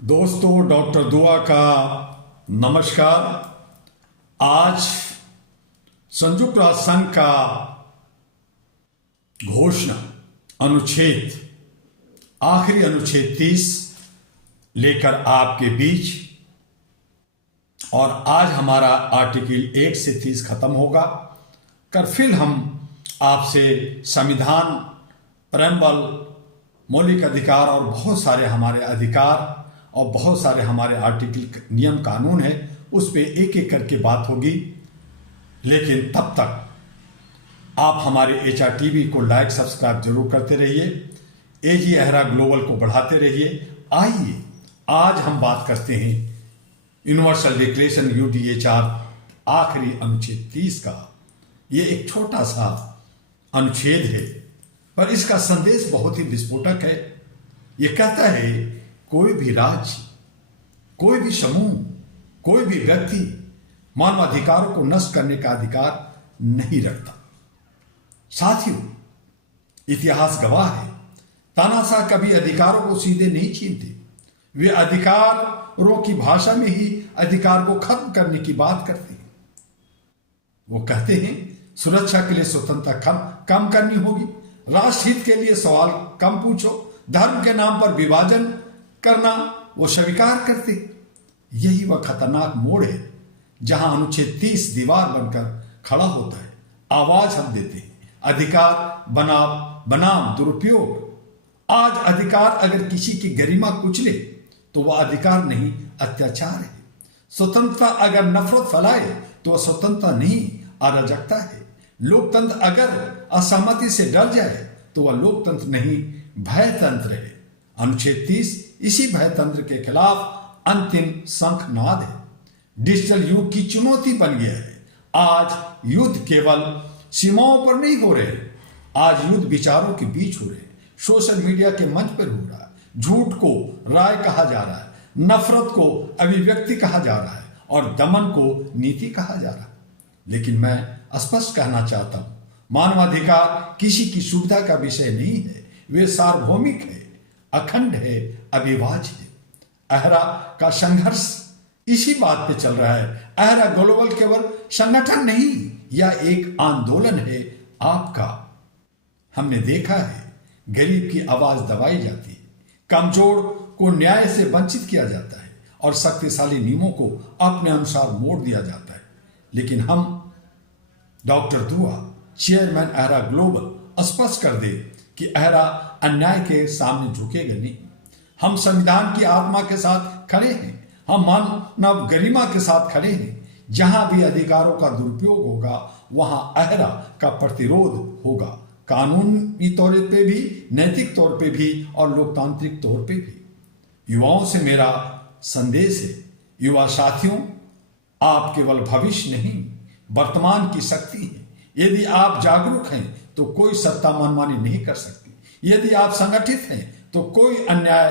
दोस्तों, डॉक्टर दुआ का नमस्कार। आज संयुक्त राष्ट्र संघ का घोषणा अनुच्छेद आखिरी अनुच्छेद 30 लेकर आपके बीच, और आज हमारा आर्टिकल 1 से 30 खत्म होगा। कर फिर हम आपसे संविधान, प्रेम्बल, मौलिक अधिकार और बहुत सारे हमारे अधिकार और बहुत सारे हमारे आर्टिकल, नियम, कानून है, उस पे एक एक करके बात होगी। लेकिन तब तक आप हमारे HRTV को लाइक सब्सक्राइब जरूर करते रहिए, AG अहरा ग्लोबल को बढ़ाते रहिए। आइए आज हम बात करते हैं यूनिवर्सल डिक्लेरेशन UDHR आखिरी अनुच्छेद 30 का। ये एक छोटा सा अनुच्छेद है, पर इसका संदेश बहुत ही विस्फोटक है। ये कहता है कोई भी राज्य, कोई भी समूह, कोई भी व्यक्ति मानवाधिकारों को नष्ट करने का अधिकार नहीं रखता। साथियों, इतिहास गवाह है, तानाशाह कभी अधिकारों को सीधे नहीं छीनते। वे अधिकारों की भाषा में ही अधिकार को खत्म करने की बात करते हैं। वो कहते हैं सुरक्षा के लिए स्वतंत्रता कम करनी होगी, राष्ट्रहित के लिए सवाल कम पूछो, धर्म के नाम पर विभाजन करना वो स्वीकार करते। यही वह खतरनाक मोड़ है जहां अनुच्छेद 30 दीवार बनकर खड़ा होता है। आवाज हम देते हैं, अधिकार बनाम दुरुपयोग। आज अधिकार अगर किसी की गरिमा कुचले तो वह अधिकार नहीं, अत्याचार है। स्वतंत्रता अगर नफरत फैलाए तो वह स्वतंत्रता नहीं, अराजकता है। लोकतंत्र अगर असहमति से डर जाए तो वह लोकतंत्र नहीं, भयतंत्र है। अनुच्छेद 30 इसी भयतंत्र के खिलाफ अंतिम शंखनाद है। डिजिटल युग की चुनौती बन गया है। आज युद्ध केवल सीमाओं पर नहीं हो रहे, आज युद्ध विचारों के बीच हो रहे, सोशल मीडिया के मंच पर हो रहा है। झूठ को राय कहा जा रहा है, नफरत को अभिव्यक्ति कहा जा रहा है और दमन को नीति कहा जा रहा है। लेकिन मैं स्पष्ट कहना चाहता हूं, मानवाधिकार किसी की सुविधा का विषय नहीं है, वे सार्वभौमिक है, अखंड है, अविभाज्य है। अहरा का संघर्ष इसी बात पे चल रहा है। अहरा ग्लोबल केवल संगठन नहीं, यह एक आंदोलन है आपका। हमने देखा है गरीब की आवाज दबाई जाती है, कमजोर को न्याय से वंचित किया जाता है और शक्तिशाली नियमों को अपने अनुसार मोड़ दिया जाता है। लेकिन हम डॉक्टर दुआ, चेयरमैन अहरा ग्लोबल, स्पष्ट कर दे कि अहरा अन्याय के सामने झुकेगा नहीं। हम संविधान की आत्मा के साथ खड़े हैं, हम मानव गरिमा के साथ खड़े हैं। जहां भी अधिकारों का दुरुपयोग होगा वहां अहरा का प्रतिरोध होगा, कानूनी तौर पे भी, नैतिक तौर पे भी और लोकतांत्रिक तौर पे भी। युवाओं से मेरा संदेश है, युवा साथियों, आप केवल भविष्य नहीं, वर्तमान की शक्ति है। यदि आप जागरूक हैं तो कोई सत्ता मनमानी नहीं कर सकती। यदि आप संगठित हैं तो कोई अन्याय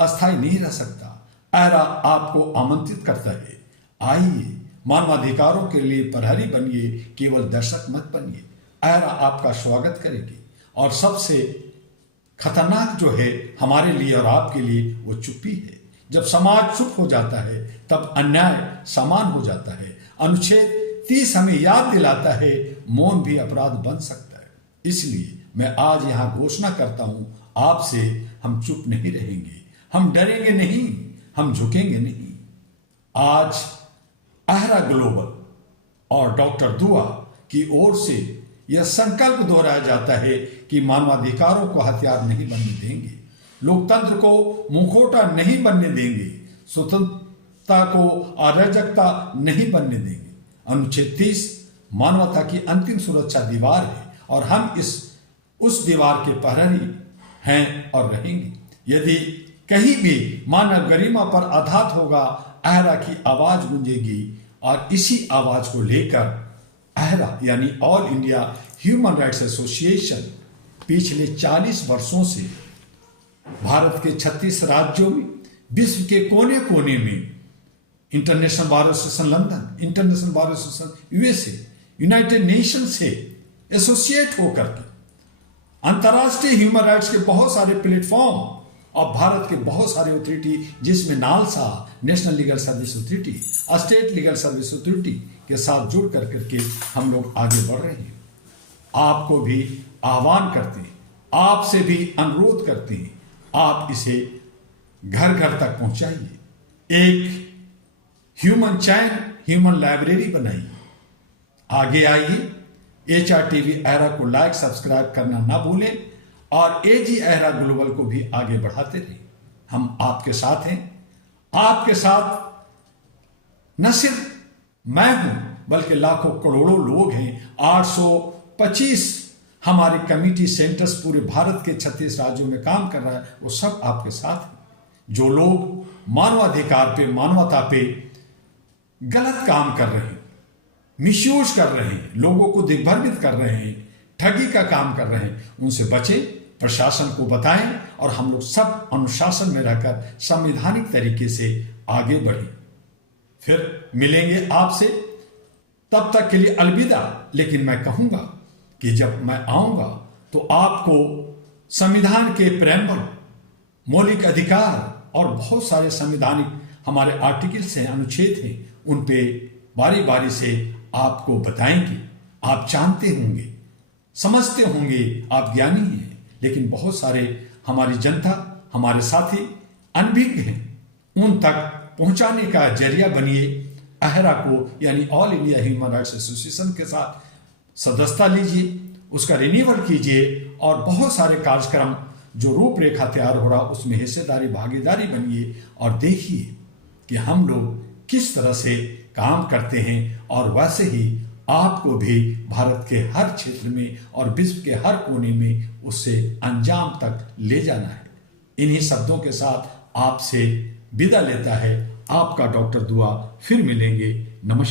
अस्थायी नहीं रह सकता। अहरा आपको आमंत्रित करता है, आइए मानवाधिकारों के लिए प्रहरी बनिए, केवल दर्शक मत बनिए। अहरा आपका स्वागत करेगी। और सबसे खतरनाक जो है हमारे लिए और आपके लिए, वो चुप्पी है। जब समाज चुप हो जाता है तब अन्याय समान हो जाता है। अनुच्छेद 30 हमें याद दिलाता है मौन भी अपराध बन सकता है। इसलिए मैं आज यहां घोषणा करता हूं आपसे, हम चुप नहीं रहेंगे, हम डरेंगे नहीं, हम झुकेंगे नहीं। आज अहरा ग्लोबल और डॉक्टर दुआ की ओर से यह संकल्प दोहराया जाता है कि मानवाधिकारों को हथियार नहीं बनने देंगे, लोकतंत्र को मुखौटा नहीं बनने देंगे, स्वतंत्रता को अराजकता नहीं बनने देंगे। अनुच्छेद 30 मानवता की अंतिम सुरक्षा दीवार है और हम उस दीवार के प्रहरी हैं और रहेंगे। यदि कहीं भी मानव गरिमा पर आघात होगा, अहरा की आवाज गूंजेगी और इसी आवाज को लेकर अहरा यानी all India human rights association पिछले 40 वर्षों से भारत के 36 राज्यों में, विश्व के कोने कोने में, international bar association London, international bar association USA, United nation से एसोसिएट होकर के अंतर्राष्ट्रीय ह्यूमन राइट्स के बहुत सारे प्लेटफॉर्म और भारत के बहुत सारे अथॉरिटी जिसमें NALSA, national legal service authority, state legal service authority के साथ जुड़ करके हम लोग आगे बढ़ रहे हैं। आपको भी आह्वान करते हैं, आपसे भी अनुरोध करते हैं, आप इसे घर घर तक पहुंचाइए। एक ह्यूमन चैन, ह्यूमन लाइब्रेरी बनाइए। आगे आइए, HRTV एरा को लाइक सब्सक्राइब करना ना भूलें और AG एरा ग्लोबल को भी आगे बढ़ाते रहें। हम आपके साथ हैं। आपके साथ न सिर्फ मैं हूं बल्कि लाखों करोड़ों लोग हैं। 825 हमारे कम्युनिटी सेंटर्स पूरे भारत के 36 राज्यों में काम कर रहा है, वो सब आपके साथ हैं। जो लोग मानवाधिकार पे, मानवता पे गलत काम कर रहे हैं, मिसयूज कर रहे हैं, लोगों को दिग्भ्रमित कर रहे हैं, ठगी का काम कर रहे हैं, उनसे बचें, प्रशासन को बताएं और हम लोग सब अनुशासन में रहकर संवैधानिक तरीके से आगे बढ़ें। फिर मिलेंगे आपसे, तब तक के लिए अलविदा। लेकिन मैं कहूंगा कि जब मैं आऊंगा तो आपको संविधान के प्रेम्बल, मौलिक अधिकार और बहुत सारे संवैधानिक हमारे आर्टिकल्स हैं, अनुच्छेद हैं, उन पे बारी बारी से आपको बताएंगे। आप जानते होंगे, समझते होंगे, आप ज्ञानी हैं, लेकिन बहुत सारे हमारी जनता, हमारे साथी अनभिज्ञ हैं, उन तक पहुंचाने का जरिया बनिए। अहरा को यानी all India human rights association के साथ सदस्यता लीजिए, उसका रिन्यूअल कीजिए और बहुत सारे कार्यक्रम जो रूपरेखा तैयार हो रहा उसमें हिस्सेदारी, भागीदारी बनिए और देखिए कि हम लोग किस तरह से काम करते हैं और वैसे ही आपको भी भारत के हर क्षेत्र में और विश्व के हर कोने में उससे अंजाम तक ले जाना है। इन्हीं शब्दों के साथ आपसे विदा लेता है आपका डॉक्टर दुआ। फिर मिलेंगे। नमस्कार।